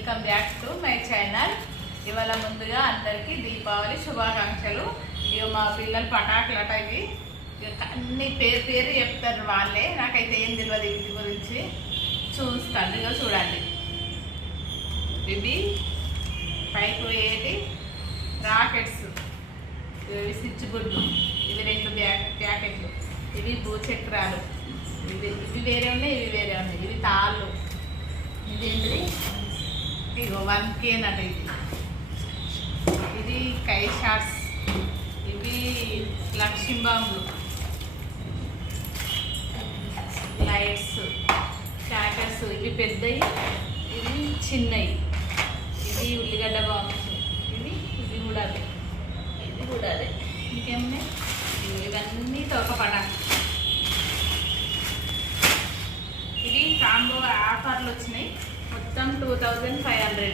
Welcome back to my channel. ఇవాళ ముందుగా అందరికీ దీపావళి శుభాకాంక్షలు. ఇక మా పిల్లలు పటాకులట ఇవి అన్ని పేరు చెప్తారు వాళ్ళే, నాకైతే ఏం తెలియదు వీటి గురించి. చూస్తాను, ఇక చూడండి. ఇవి పైకి పోయేటి రాకెట్స్, ఇవి స్విచ్ బోర్డులు, ఇవి 2 ప్యాకెట్లు, ఇవి భూచక్రాలు, ఇవి వేరే ఉన్నాయి, ఇవి వేరే ఉన్నాయి. ఇవి తాళ్ళు, ఇదేంటిది ఇగో 1K అట. ఇది కై షాట్స్, ఇవి లక్ష్మీ బాంబులు, లైట్స్, క్రాకర్స్, ఇవి పెద్దవి, ఇవి చిన్నవి, ఇది ఉల్లిగడ్డ బాంబ్స్, ఇది కూడా అదే, ఇది కూడా అదే. ఇంకేమున్నాయి? ఇవన్నీ తోక పటాకు. ఇవి కాంబో ఆఫర్లు వచ్చినాయి, మొత్తం 2500.